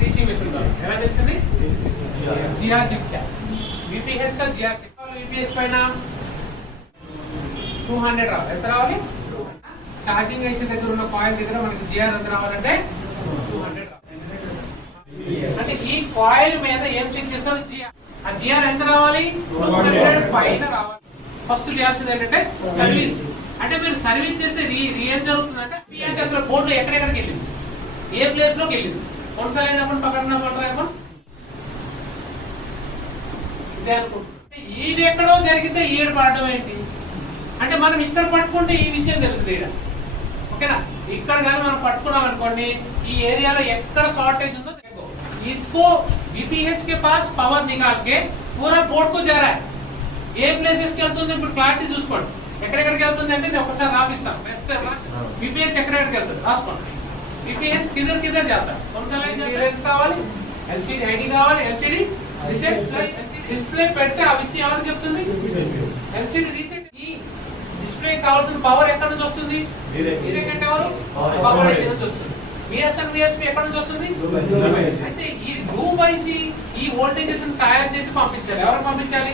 DC machine ద్వారా ఎలా చేస్తుంది జిఆర్ చిప్ చార్జ్ VPH का జిఆర్ చిప్ VPH పైన 200 రావాలి ఎంత రావాలి ఛార్జింగ్ ఐసి దగ్గర ఉన్న కాయిల్ దగ్గర మనకి జిఆర్ ఎంత రావాలంటే 200 రావాలి అంటే ఈ కాయిల్ మీద ఏం చెక్ చేస్తారు జిఆర్ ఆ జిఆర్ ఎంత రావాలి 200 పైన రావాలి ఫస్ట్ చేయాల్సింది ఏంటంటే సర్వీస్ అంటే మీరు సర్వీస్ చేస్తే ఏం జరుగుతుందంటే PHS లో బోర్డు ఎక్కడెక్కడికి వెళ్ళింది ఏ ప్లేస్ లోకి వెళ్ళింది कौन सा लाइन अपन पकड़ना पड़ रहा है अपन ఇదే అనుకుంటే ఈడు ఎక్కడో జరిగితే ఈడు పడడం ఏంటి అంటే మనం ఇక్కడ పట్టుకుంటే ఈ విషయం తెలుస్తుంది ఈడ ఓకేనా ఇక్కడ కానీ మనం పట్టుకున్నాం అనుకోండి ఈ ఏరియాలో ఎక్కడ షార్टेज ఉందో देखो इसको VPH के पास पावर निकाल के पूरा बोर्ड को जा रहा है ఏ ప్లేసెస్ కి వెళ్తుంది ఇప్పుడు క్లారిటీ చూసుకోండి ఎక్కడెక్కడికి వెళ్తుంది అంటే నేను ఒకసారి రాపిస్తాను VPH ఎక్కడెక్కడికి వెళ్తుంది రాసుకోండి VPH किधर किधर जाता है कौन सा लाइन क्लियरेंस కావాలి LCD ID కావాలి LCD రీసెట్ డిస్ప్లే పెడితే ఆ విషయం ఎవరికి చెప్తుంది LCD రీసెట్ ఈ డిస్ప్లే కావాల్సిన పవర్ ఎక్కడ నుంచి వస్తుంది డైరెక్ట్ ఎవరు పవర్ నుంచి వస్తుంది VSN VSP ఎక్కడ నుంచి వస్తుంది అయితే ఈ డూబైసి ఈ వోల్టేజెస్ ని తయారు చేసి పంపించాలి ఎవరు పంపించాలి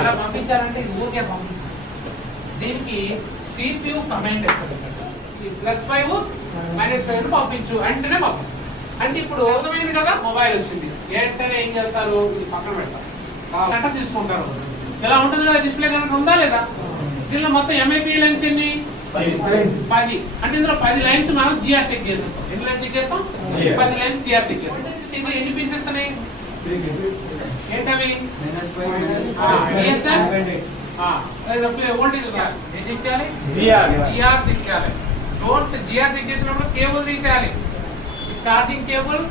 అలా పంపించాలంటే ఇది ఊరికే పంపించాలి దీనికి CPU కమాండ్ ఇస్తుంది +5 -5 పంపించు వెంటనే పంపిస్తాం అంటే ఇప్పుడు అర్థమైంది కదా మొబైల్ వచ్చింది వెంటనే ఏం చేస్తారు ఇది పక్కన పెడతారు గంట తీసుకుంటారు ఇలా ఉంటుంది కదా డిస్ప్లే కనుక ఉందా లేదా దీనిలో మొత్తం MIP లైన్స్ ఎన్ని 10 అంటే ఇందులో 10 లైన్స్ మనం జిఆర్ చెక్ చేస్తాం ఎన్ని లైన్స్ చెక్ చేస్తాం 10 లైన్స్ జిఆర్ చెక్ చేస్తాం ఇందులో ఎన్ని పిన్స్ ఇస్తున్నాయి ఏంటవి వోల్టేజ్ ఏం చెక్ చేయాలి జిఆర్ చెక్ చేయాలి నోట్ జిఆర్ చెక్ చేసినప్పుడు కేబుల్ తీసేయాలి ఛార్జింగ్ కేబుల్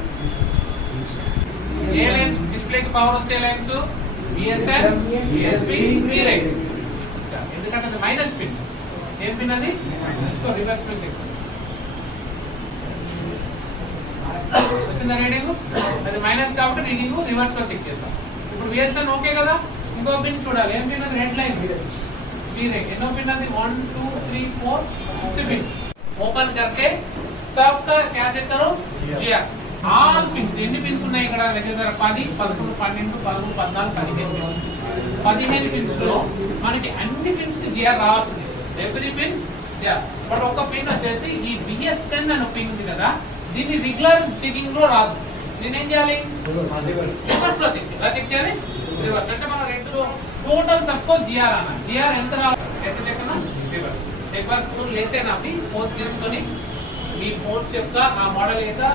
ఏ లైన్స్ డిస్ప్లే కి పవర్ వచ్చే లైన్స్ VSN VSP VREG ఎందుకంటే అది మైనస్ పిన్ ఏం పిన్ అది రివర్స్ పిన్ వచ్చిందా రీడింగ్ అది మైనస్ కాబట్టి రీడింగ్ రివర్స్ లో చెక్ చేస్తాం ఇప్పుడు VSN ఓకే కదా ఇంకో పిన్ చూడాలి ఏం పిన్ అది రెడ్ లైన్ VREG ఎన్నో పిన్ అది 1 2 3 4 5th पिन ओपन करके सबका क्या चेक करो GR ఆల్ పిన్స్ ఎన్ని పిన్స్ ఉన్నాయి ఇక్కడ దగ్గర 10 11 12 13 14 15 పిన్స్ లో మనకి అన్ని పిన్స్ కి GR రావాల్సింది ఎవ్రీ పిన్ GR బట్ ఒక పిన్ వచ్చేసి ఈ VSN అనే పిన్ ఉంది కదా దీన్ని రెగ్యులర్ చెకింగ్ లో రాదు నేను ఏం చేయాలి రివర్స్ లో చెక్ చేయాలి రివర్స్ అంటే మనం రెండు टोटल सबको GR आना GR ఎంత రావాలి कैसे देखना रिवर्स एक बार फोन लेते ना अभी फोन తీసుకొని మీ ఫోన్స్ యొక్క ఆ మోడల్ ఏదో